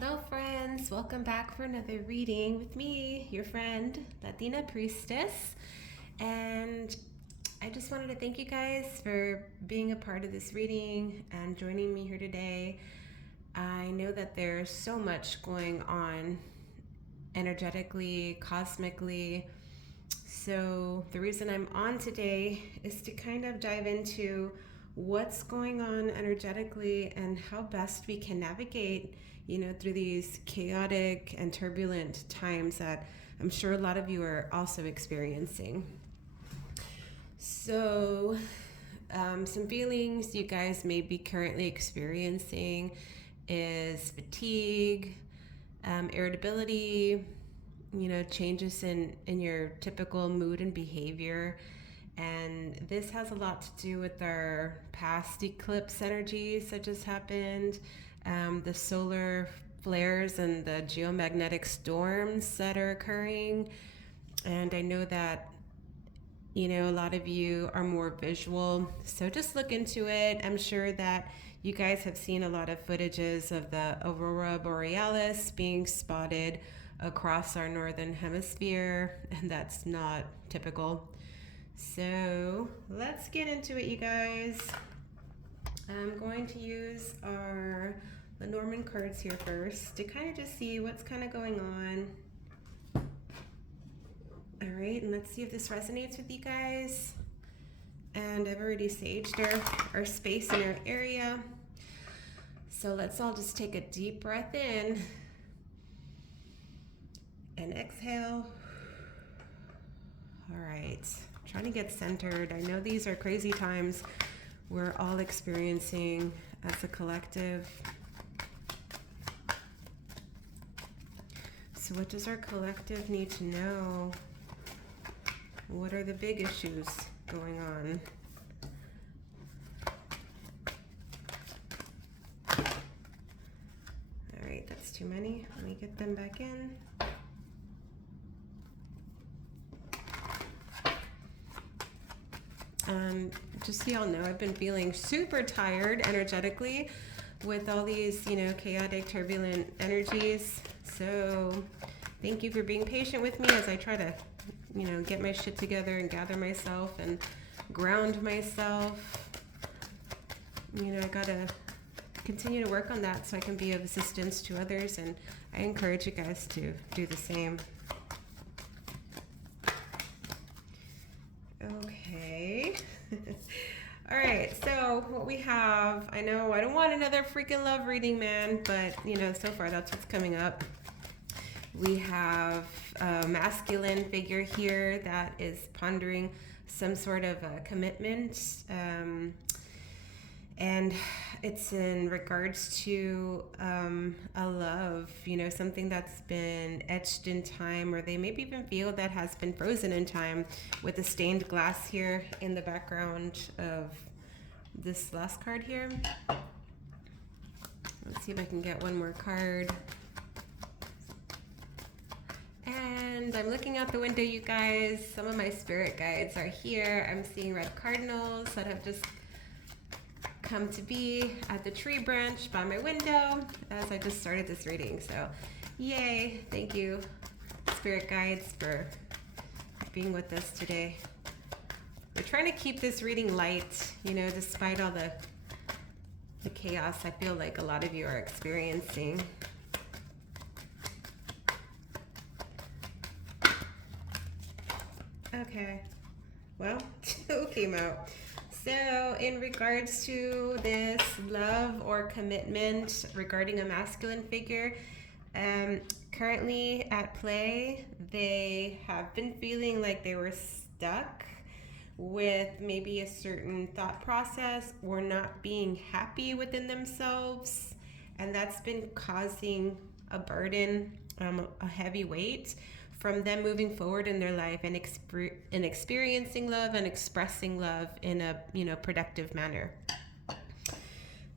Hello, friends. Welcome back for another reading with me, your friend, Latina Priestess. And I just wanted to thank you guys for being a part of this reading and joining me here today. I know that there's so much going on energetically, cosmically. So, the reason I'm on today is to kind of dive into what's going on energetically and how best we can navigate, through these chaotic and turbulent times that I'm sure a lot of you are also experiencing. So, some feelings you guys may be currently experiencing is fatigue, irritability, changes in your typical mood and behavior. And this has a lot to do with our past eclipse energies that just happened, the solar flares and the geomagnetic storms that are occurring. And I know that, a lot of you are more visual. So just look into it. I'm sure that you guys have seen a lot of footages of the aurora borealis being spotted across our northern hemisphere, and that's not typical. So let's get into it, you guys. I'm going to use our Lenormand cards here first to kind of just see what's kind of going on. All right, and let's see if this resonates with you guys. And I've already saged our space in our area. So let's all just take a deep breath in and exhale. All right, trying to get centered. I know these are crazy times we're all experiencing as a collective. So what does our collective need to know? What are the big issues going on? All right, that's too many. Let me get them back in. Just so y'all know, I've been feeling super tired energetically with all these, chaotic, turbulent energies. So thank you for being patient with me as I try to, get my shit together and gather myself and ground myself. I gotta continue to work on that so I can be of assistance to others, and I encourage you guys to do the same. Okay. All right, so what we have, I know I don't want another freaking love reading, man, but so far that's what's coming up. We have a masculine figure here that is pondering some sort of a commitment, and it's in regards to a love, something that's been etched in time, or they maybe even feel that has been frozen in time, with the stained glass here in the background of this last card here. Let's see if I can get one more card. And I'm looking out the window, you guys. Some of my spirit guides are here. I'm seeing red cardinals that have just come to be at the tree branch by my window as I just started this reading. So yay, thank you, spirit guides, for being with us today. We're trying to keep this reading light, despite all the chaos I feel like a lot of you are experiencing. Okay, well, two came out. So in regards to this love or commitment regarding a masculine figure, currently at play, they have been feeling like they were stuck with maybe a certain thought process or not being happy within themselves, and that's been causing a burden, a heavy weight from them moving forward in their life and experiencing love and expressing love in a productive manner.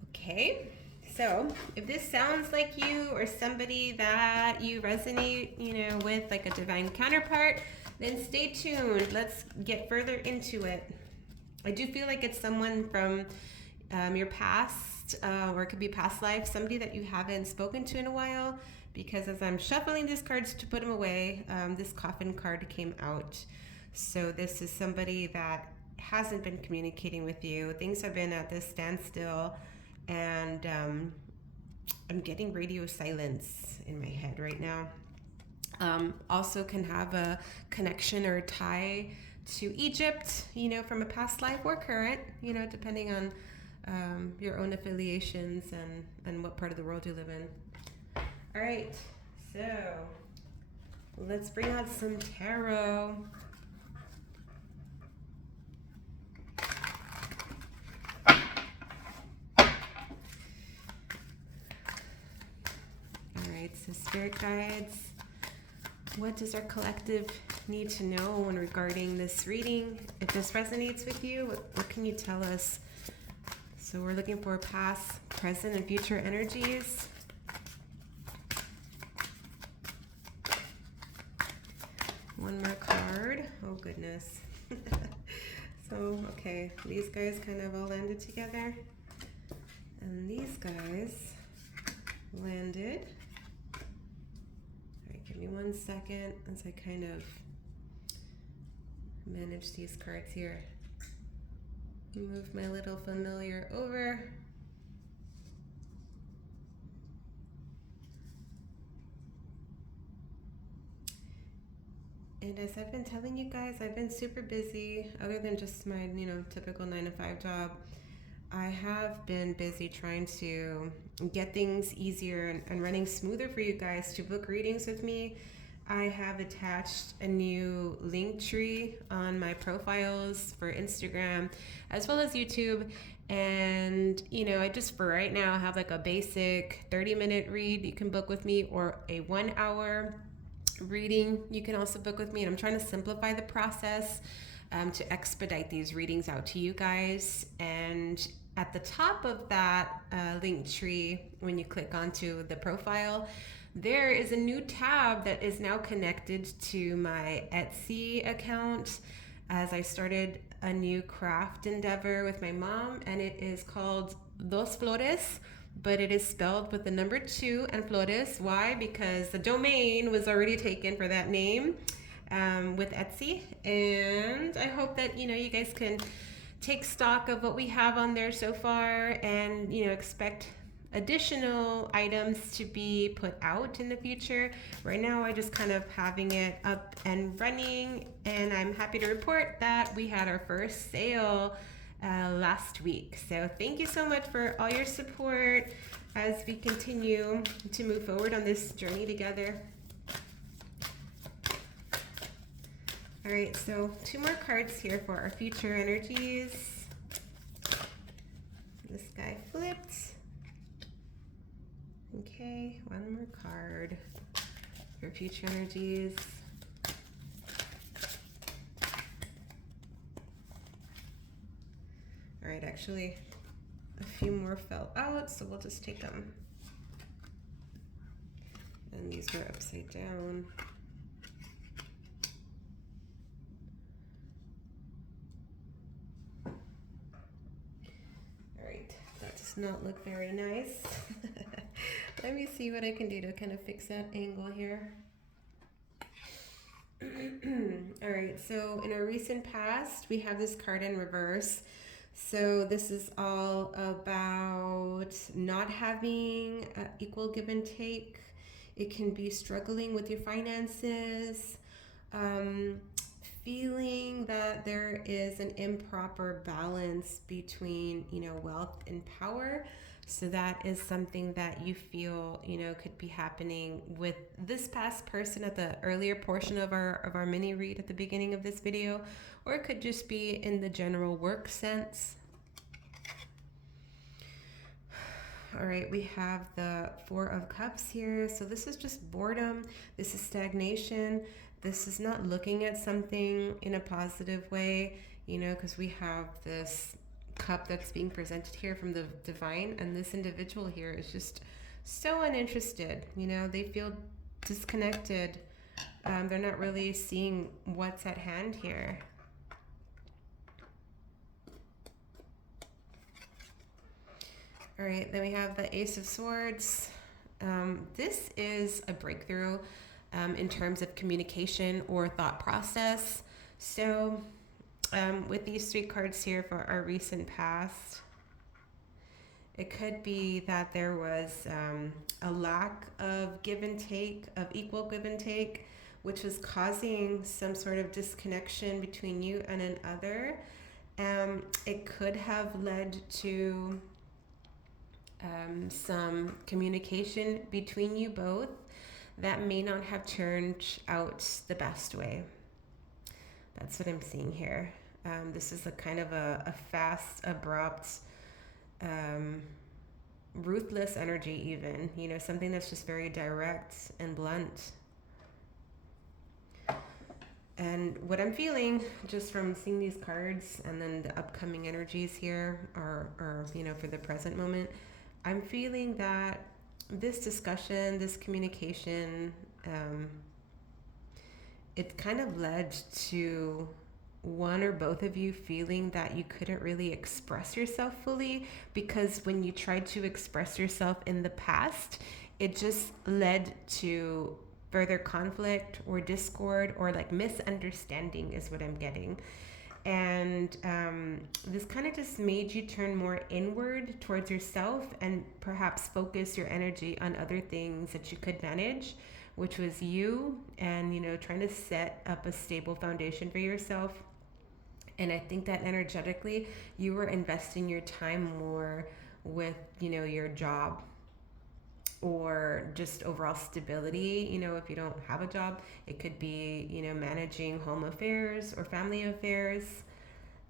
Okay, so if this sounds like you or somebody that you resonate with, like a divine counterpart, then stay tuned. Let's get further into it. I do feel like it's someone from your past, or it could be past life, somebody that you haven't spoken to in a while. Because as I'm shuffling these cards to put them away, this coffin card came out. So this is somebody that hasn't been communicating with you. Things have been at this standstill, and I'm getting radio silence in my head right now. Also can have a connection or tie to Egypt, from a past life or current, depending on your own affiliations and what part of the world you live in. All right, so let's bring out some tarot. All right, so spirit guides, what does our collective need to know when regarding this reading? If this resonates with you, what can you tell us? So we're looking for past, present, and future energies. One more card. Oh, goodness. So, okay, these guys kind of all landed together. And these guys landed. All right, give me 1 second as I kind of manage these cards here. Move my little familiar over. And as I've been telling you guys, I've been super busy. Other than just my, typical 9-to-5 job, I have been busy trying to get things easier and running smoother for you guys to book readings with me. I have attached a new link tree on my profiles for Instagram as well as YouTube. And, I just for right now have like a basic 30-minute read you can book with me, or a 1-hour reading you can also book with me. And I'm trying to simplify the process to expedite these readings out to you guys. And at the top of that link tree, when you click onto the profile, there is a new tab that is now connected to my Etsy account, as I started a new craft endeavor with my mom, and it is called Dos Flores, but it is spelled with the number 2 and Flores. Why? Because the domain was already taken for that name with Etsy. And I hope that, you guys can take stock of what we have on there so far, and, expect additional items to be put out in the future. Right now, I just kind of having it up and running, and I'm happy to report that we had our first sale last week. So thank you so much for all your support as we continue to move forward on this journey together. All right, so 2 more cards here for our future energies. This guy flipped. Okay, 1 more card for future energies. All right, actually, a few more fell out, so we'll just take them. And these were upside down. All right, that does not look very nice. Let me see what I can do to kind of fix that angle here. All right, so in our recent past, we have this card in reverse. So this is all about not having equal give and take. It can be struggling with your finances, feeling that there is an improper balance between, wealth and power. So that is something that you feel, could be happening with this past person at the earlier portion of our mini read at the beginning of this video, or it could just be in the general work sense. All right, we have the 4 of Cups here. So this is just boredom. This is stagnation. This is not looking at something in a positive way, because we have this cup that's being presented here from the divine, and this individual here is just so uninterested. They feel disconnected. They're not really seeing what's at hand here. All right, then we have the Ace of Swords. This is a breakthrough in terms of communication or thought process. So, with these three cards here for our recent past, it could be that there was a lack of give and take, of equal give and take, which was causing some sort of disconnection between you and another. It could have led to some communication between you both that may not have turned out the best way. That's what I'm seeing here. This is a kind of a fast, abrupt, um, ruthless energy, even, something that's just very direct and blunt. And what I'm feeling just from seeing these cards and then the upcoming energies here or for the present moment, I'm feeling that this discussion, this communication, it kind of led to one or both of you feeling that you couldn't really express yourself fully, because when you tried to express yourself in the past, it just led to further conflict or discord or like misunderstanding is what I'm getting. And this kind of just made you turn more inward towards yourself and perhaps focus your energy on other things that you could manage, which was you and, trying to set up a stable foundation for yourself. And I think that energetically, you were investing your time more with, your job or just overall stability. If you don't have a job, it could be, managing home affairs or family affairs.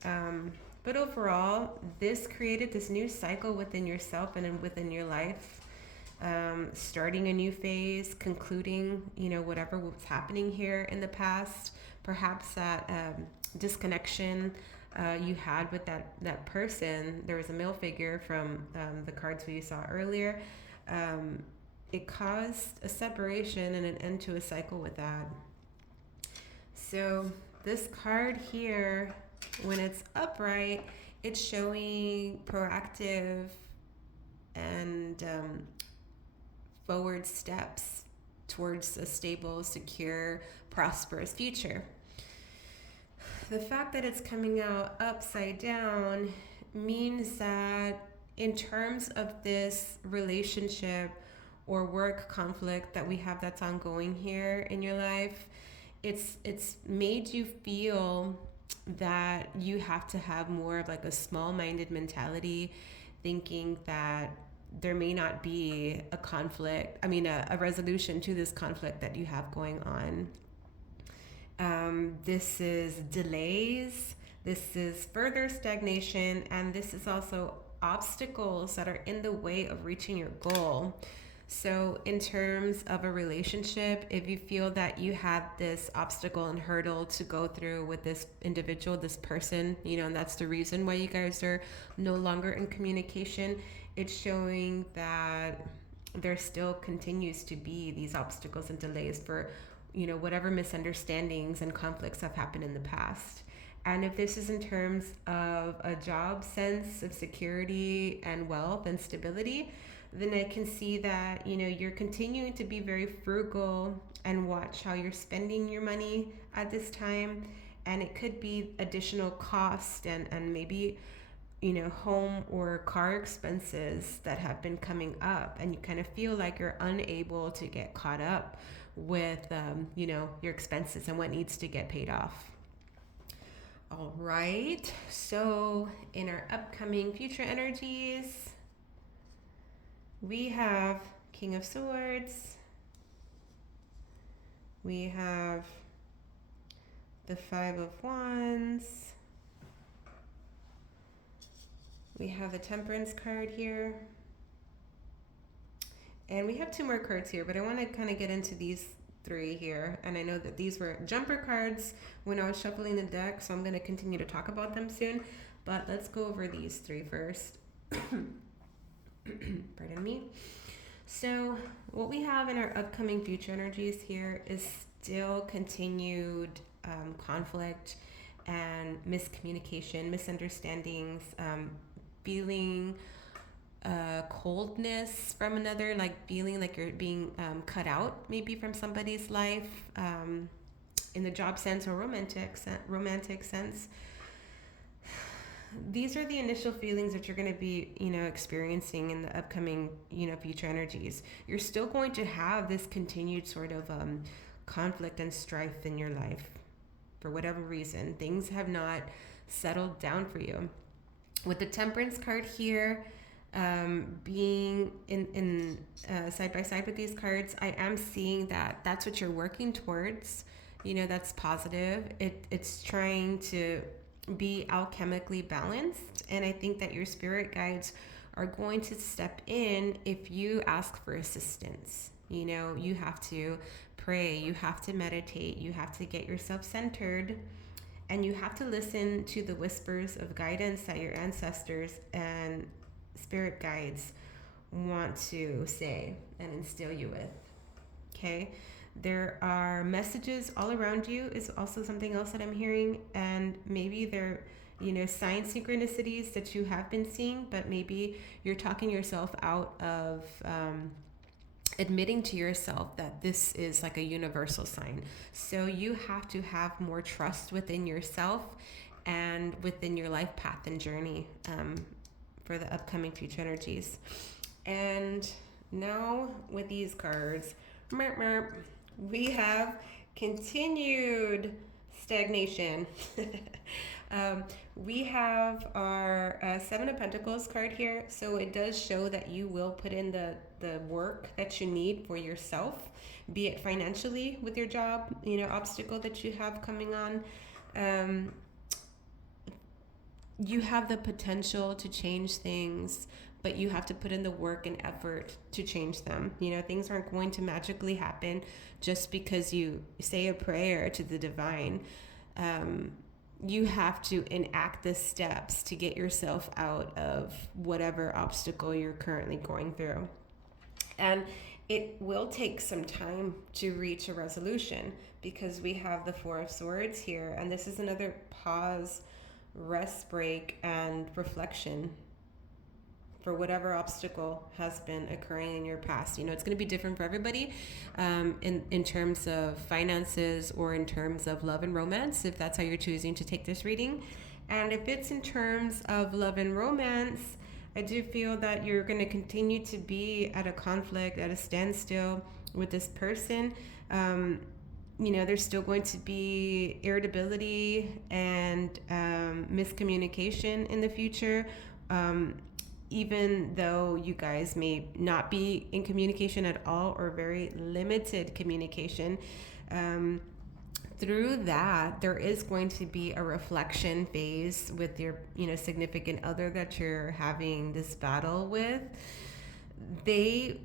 But overall, this created this new cycle within yourself and within your life. Starting a new phase, concluding, whatever was happening here in the past, perhaps that disconnection you had with that person. There was a male figure from the cards we saw earlier. It caused a separation and an end to a cycle with that. So this card here, when it's upright, it's showing proactive and forward steps towards a stable, secure, prosperous future. The fact that it's coming out upside down means that in terms of this relationship or work conflict that we have that's ongoing here in your life, it's made you feel that you have to have more of like a small-minded mentality, thinking that there may not be a conflict, a resolution to this conflict that you have going on. This is delays, this is further stagnation, and this is also obstacles that are in the way of reaching your goal. So in terms of a relationship, if you feel that you had this obstacle and hurdle to go through with this individual, this person, and that's the reason why you guys are no longer in communication, it's showing that there still continues to be these obstacles and delays for, whatever misunderstandings and conflicts have happened in the past. And if this is in terms of a job sense of security and wealth and stability, then I can see that, you're continuing to be very frugal and watch how you're spending your money at this time. And it could be additional cost and maybe, home or car expenses that have been coming up. And you kind of feel like you're unable to get caught up with, your expenses and what needs to get paid off. All right. So in our upcoming future energies, we have King of Swords. We have the Five of Wands. We have the Temperance card here. And we have two more cards here, but I want to kind of get into these three here. And I know that these were jumper cards when I was shuffling the deck, so I'm going to continue to talk about them soon. But let's go over these three first. Pardon me. So what we have in our upcoming future energies here is still continued conflict and miscommunication, misunderstandings, feeling coldness from another, like feeling like you're being cut out maybe from somebody's life, in the job sense or romantic sense. These are the initial feelings that you're going to be, experiencing in the upcoming, future energies. You're still going to have this continued sort of conflict and strife in your life for whatever reason. Things have not settled down for you. With the Temperance card here, being in side by side with these cards, I am seeing that that's what you're working towards. That's positive. It's trying to be alchemically balanced, and I think that your spirit guides are going to step in if you ask for assistance. You have to pray, you have to meditate, you have to get yourself centered, and you have to listen to the whispers of guidance that your ancestors and spirit guides want to say and instill you with. Okay? There are messages all around you is also something else that I'm hearing, and maybe they're, sign synchronicities that you have been seeing, but maybe you're talking yourself out of admitting to yourself that this is like a universal sign. So you have to have more trust within yourself and within your life path and journey for the upcoming future energies. And now with these cards, we have continued stagnation. We have our Seven of Pentacles card here. So it does show that you will put in the work that you need for yourself, be it financially with your job, obstacle that you have coming on. You have the potential to change things, but you have to put in the work and effort to change them. Things aren't going to magically happen just because you say a prayer to the divine. You have to enact the steps to get yourself out of whatever obstacle you're currently going through. And it will take some time to reach a resolution because we have the Four of Swords here. And this is another pause, rest break, and reflection for whatever obstacle has been occurring in your past. It's going to be different for everybody in terms of finances or in terms of love and romance, if that's how you're choosing to take this reading. And if it's in terms of love and romance, I do feel that you're going to continue to be at a conflict, at a standstill with this person. There's still going to be irritability and miscommunication in the future. Even though you guys may not be in communication at all or very limited communication, through that, there is going to be a reflection phase with your, significant other that you're having this battle with. They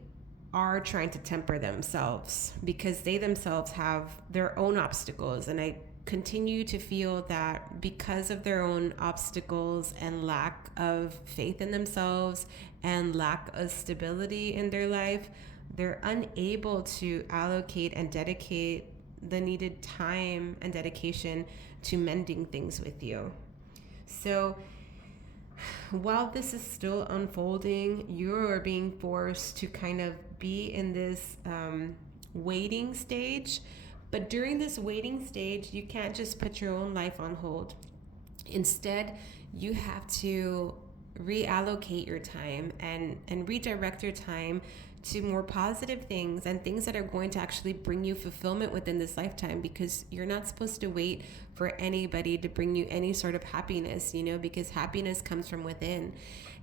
are trying to temper themselves because they themselves have their own obstacles. And I continue to feel that because of their own obstacles and lack of faith in themselves and lack of stability in their life, they're unable to allocate and dedicate the needed time and dedication to mending things with you. So while this is still unfolding, you're being forced to kind of be in this waiting stage. But during this waiting stage, you can't just put your own life on hold. Instead, you have to reallocate your time and redirect your time to more positive things and things that are going to actually bring you fulfillment within this lifetime, because you're not supposed to wait for anybody to bring you any sort of happiness, because happiness comes from within.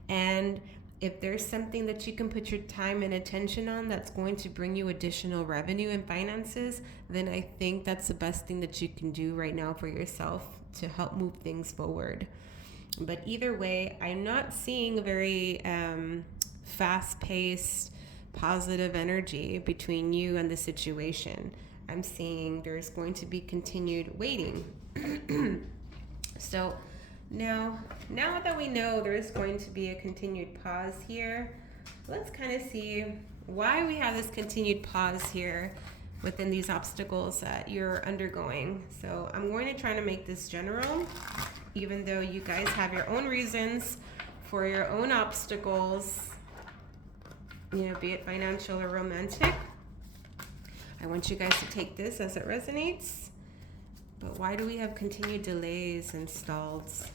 And if there's something that you can put your time and attention on that's going to bring you additional revenue and finances, then I think that's the best thing that you can do right now for yourself to help move things forward. But either way, I'm not seeing a very fast-paced, positive energy between you and the situation. I'm seeing there's going to be continued waiting. So now that we know there's going to be a continued pause here, let's kind of see why we have this continued pause here within these obstacles that you're undergoing. So I'm going to try to make this general, even though you guys have your own reasons for your own obstacles be it financial or romantic. I want you guys to take this as it resonates. But why do we have continued delays and stalls?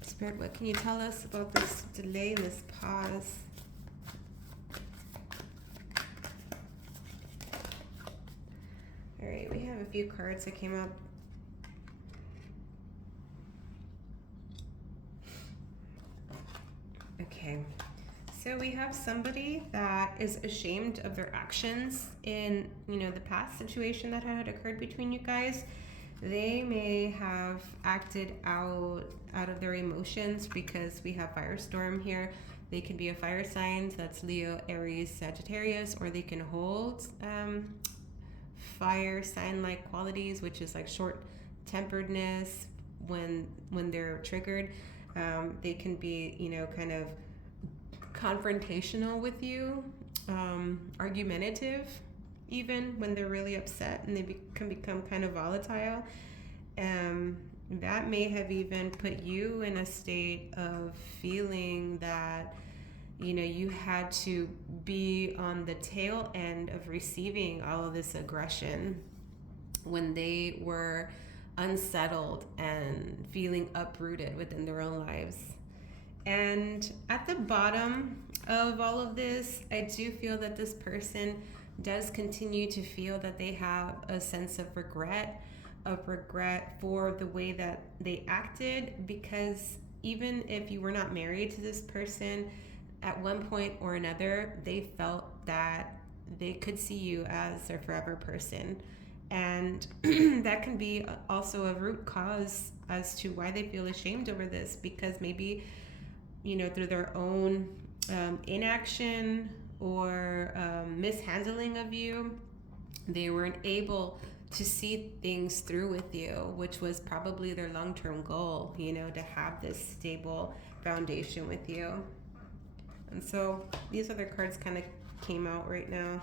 Spirit, what can you tell us about this delay and this pause? All right, we have a few cards that came up. Okay, so we have somebody that is ashamed of their actions in, the past situation that had occurred between you guys. They may have acted out of their emotions because we have firestorm here. They could be a fire sign, so that's Leo, Aries, Sagittarius, or they can hold fire sign-like qualities, which is like short-temperedness when they're triggered. They can be, kind of confrontational with you, argumentative, even when they're really upset, and they can become kind of volatile. That may have even put you in a state of feeling that, you had to be on the tail end of receiving all of this aggression when they were unsettled and feeling uprooted within their own lives. And at the bottom of all of this, I do feel that this person does continue to feel that they have a sense of regret for the way that they acted, because even if you were not married to this person, at one point or another, they felt that they could see you as their forever person. And that can be also a root cause as to why they feel ashamed over this, because maybe, through their own inaction or mishandling of you, they weren't able to see things through with you, which was probably their long-term goal, to have this stable foundation with you. And so these other cards kind of came out right now.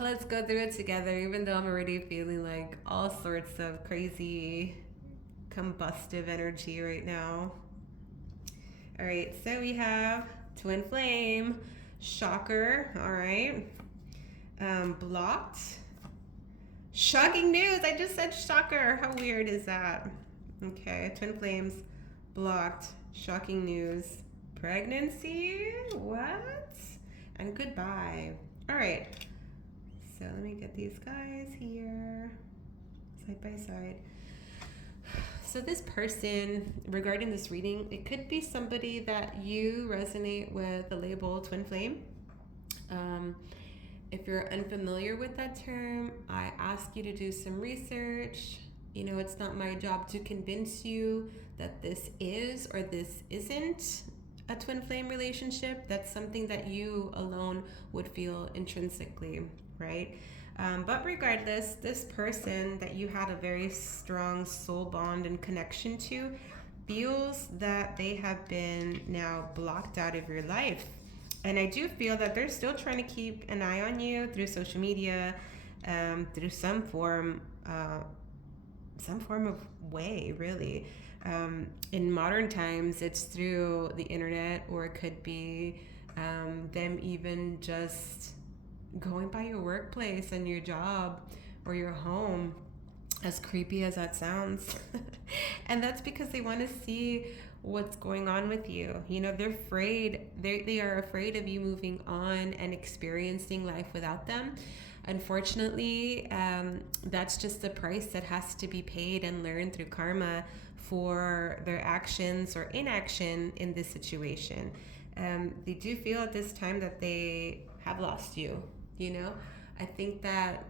Let's go through it together, even though I'm already feeling like all sorts of crazy combustive energy right now. All right, so we have Twin Flame, Shocker, all right. Blocked. Shocking news, I just said shocker. How weird is that? Okay, Twin Flames, blocked, shocking news, pregnancy, what? And goodbye. All right, so let me get these guys here, side by side. So this person, regarding this reading, it could be somebody that you resonate with the label Twin Flame. If you're unfamiliar with that term, I ask you to do some research. It's not my job to convince you that this is or this isn't a twin flame relationship. That's something that you alone would feel intrinsically, right? But regardless, this person that you had a very strong soul bond and connection to feels that they have been now blocked out of your life. And I do feel that they're still trying to keep an eye on you through social media, through some form of way, really. In modern times, it's through the internet, or it could be them even just going by your workplace and your job or your home, as creepy as that sounds. And that's because they want to see what's going on with you. They're afraid. They are afraid of you moving on and experiencing life without them. Unfortunately, that's just the price that has to be paid and learned through karma for their actions or inaction in this situation. They do feel at this time that they have lost you. I think that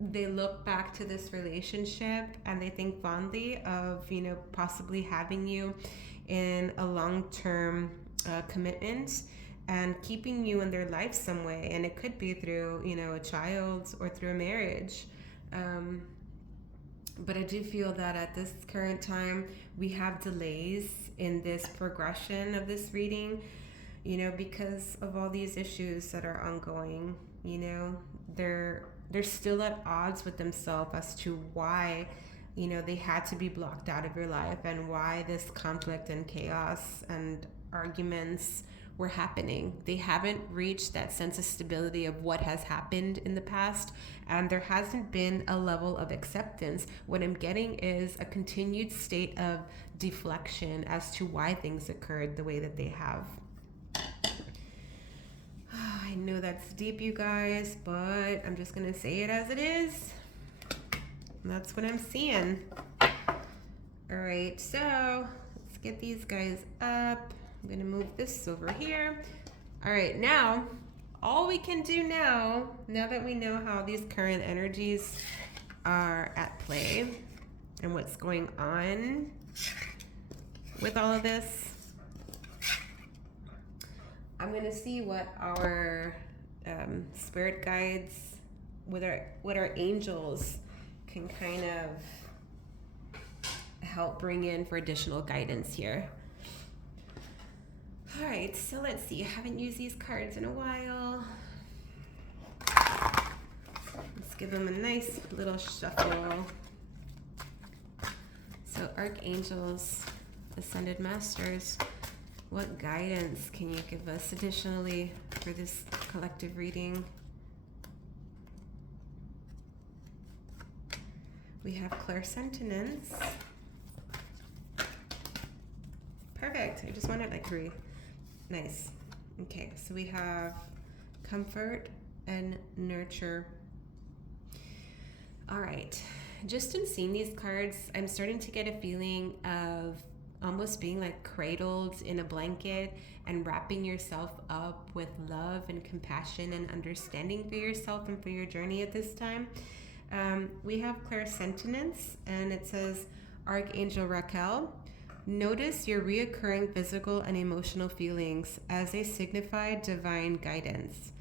they look back to this relationship and they think fondly of, possibly having you in a long-term commitment and keeping you in their life some way. And it could be through, a child or through a marriage. But I do feel that at this current time, we have delays in this progression of this reading, because of all these issues that are ongoing. They're still at odds with themselves as to why you know, they had to be blocked out of your life, and why this conflict and chaos and arguments were happening. They haven't reached that sense of stability of what has happened in the past, and there hasn't been a level of acceptance. What I'm getting is a continued state of deflection as to why things occurred the way that they have. I know that's deep, you guys, but I'm just gonna say it as it is. That's what I'm seeing. All right, so let's get these guys up. I'm gonna move this over here. All right, now, all we can do now that we know how these current energies are at play and what's going on with all of this, I'm gonna see what our spirit guides, what our angels can kind of help bring in for additional guidance here. All right, so let's see. I haven't used these cards in a while. Let's give them a nice little shuffle. So archangels, ascended masters, what guidance can you give us additionally for this collective reading? We have clairsentience. Perfect. I just wanted like 3. Nice. Okay, so we have comfort and nurture. All right. Just in seeing these cards, I'm starting to get a feeling of almost being like cradled in a blanket and wrapping yourself up with love and compassion and understanding for yourself and for your journey at this time. We have clairsentience, and it says, Archangel Raquel, notice your reoccurring physical and emotional feelings as they signify divine guidance.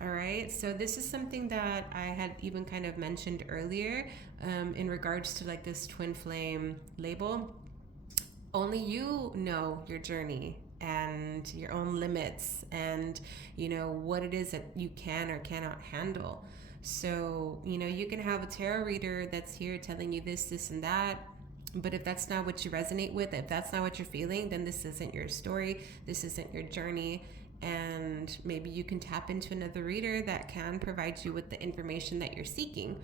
All right, so this is something that I had even kind of mentioned earlier in regards to like this twin flame label. Only you know your journey and your own limits and, you know, what it is that you can or cannot handle. So, you know, you can have a tarot reader that's here telling you this, and that. But if that's not what you resonate with, if that's not what you're feeling, then this isn't your story. This isn't your journey. And maybe you can tap into another reader that can provide you with the information that you're seeking.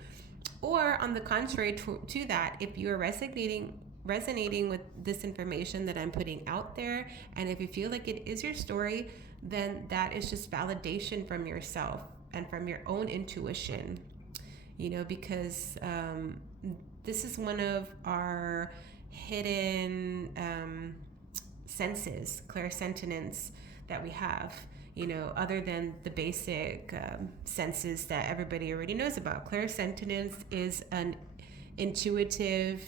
Or on the contrary to that, if you are resonating with this information that I'm putting out there, and if you feel like it is your story, then that is just validation from yourself and from your own intuition, you know, because this is one of our hidden senses, clairsentience, that we have, you know, other than the basic senses that everybody already knows about. Clairsentience is an intuitive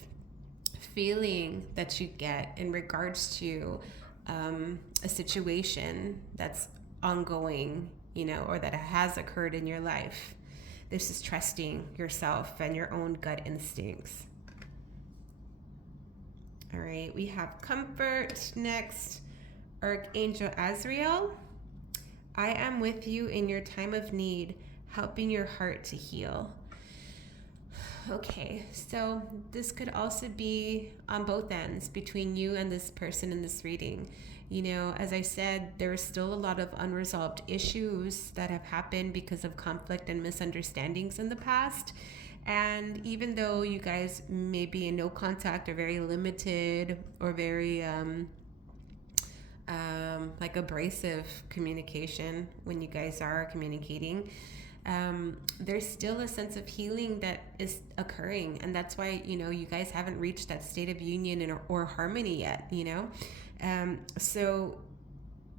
feeling that you get in regards to a situation that's ongoing, you know, or that has occurred in your life. This is trusting yourself and your own gut instincts. All right, we have comfort next. Archangel Azrael, I am with you in your time of need, helping your heart to heal. Okay, so this could also be on both ends between you and this person in this reading. You know, as I said, there are still a lot of unresolved issues that have happened because of conflict and misunderstandings in the past. And even though you guys may be in no contact or very limited or very like abrasive communication when you guys are communicating, there's still a sense of healing that is occurring, and that's why, you know, you guys haven't reached that state of union or harmony yet, you know. So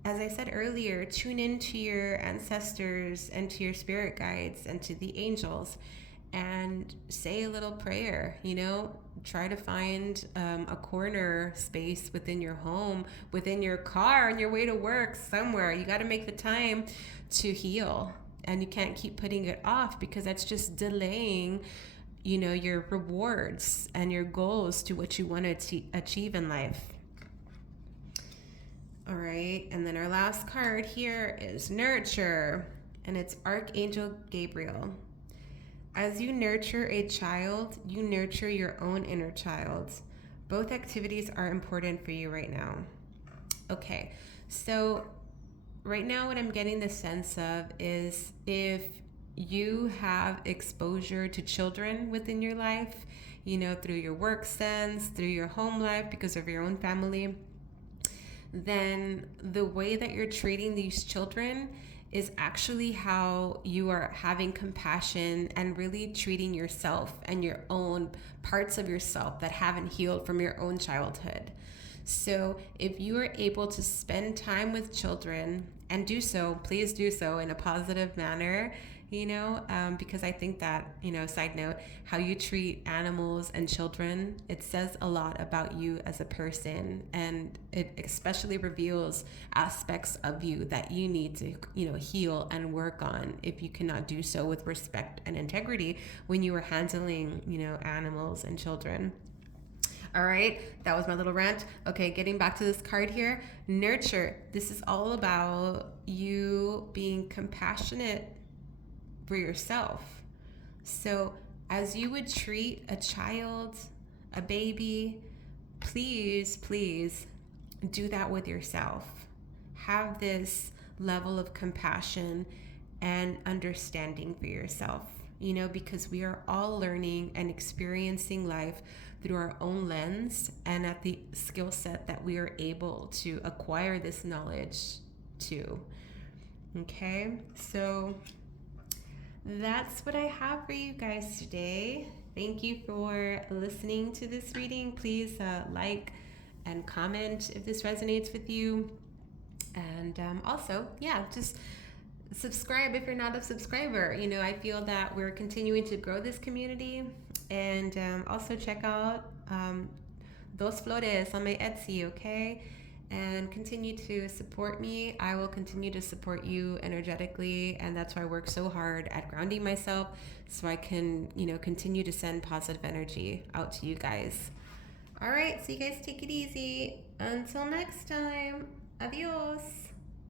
as I said earlier, tune into your ancestors and to your spirit guides and to the angels and say a little prayer, you know. Try to find a corner space within your home, within your car, on your way to work, somewhere. You got to make the time to heal, and you can't keep putting it off, because that's just delaying, you know, your rewards and your goals to what you want to achieve in life. All right, and then our last card here is Nurture, and it's Archangel Gabriel. As you nurture a child, you nurture your own inner child. Both activities are important for you right now. Okay, so right now, what I'm getting the sense of is if you have exposure to children within your life, through your work sense, through your home life, because of your own family, then the way that you're treating these children is actually how you are having compassion and really treating yourself and your own parts of yourself that haven't healed from your own childhood. So, if you are able to spend time with children and do so, please do so in a positive manner, because I think that, side note, how you treat animals and children, it says a lot about you as a person. And it especially reveals aspects of you that you need to, heal and work on if you cannot do so with respect and integrity when you are handling, animals and children. All right, that was my little rant. Okay, getting back to this card here. Nurture. This is all about you being compassionate for yourself. So, as you would treat a child, a baby, please do that with yourself. Have this level of compassion and understanding for yourself, because we are all learning and experiencing life through our own lens and at the skill set that we are able to acquire this knowledge to. Okay, so that's what I have for you guys today. Thank you for listening to this reading. Please like and comment if this resonates with you. And also, just subscribe if you're not a subscriber. I feel that we're continuing to grow this community. And also check out Dos Flores on my Etsy, okay? And continue to support me. I will continue to support you energetically, and that's why I work so hard at grounding myself so I can, continue to send positive energy out to you guys. All right, so you guys take it easy. Until next time, adios.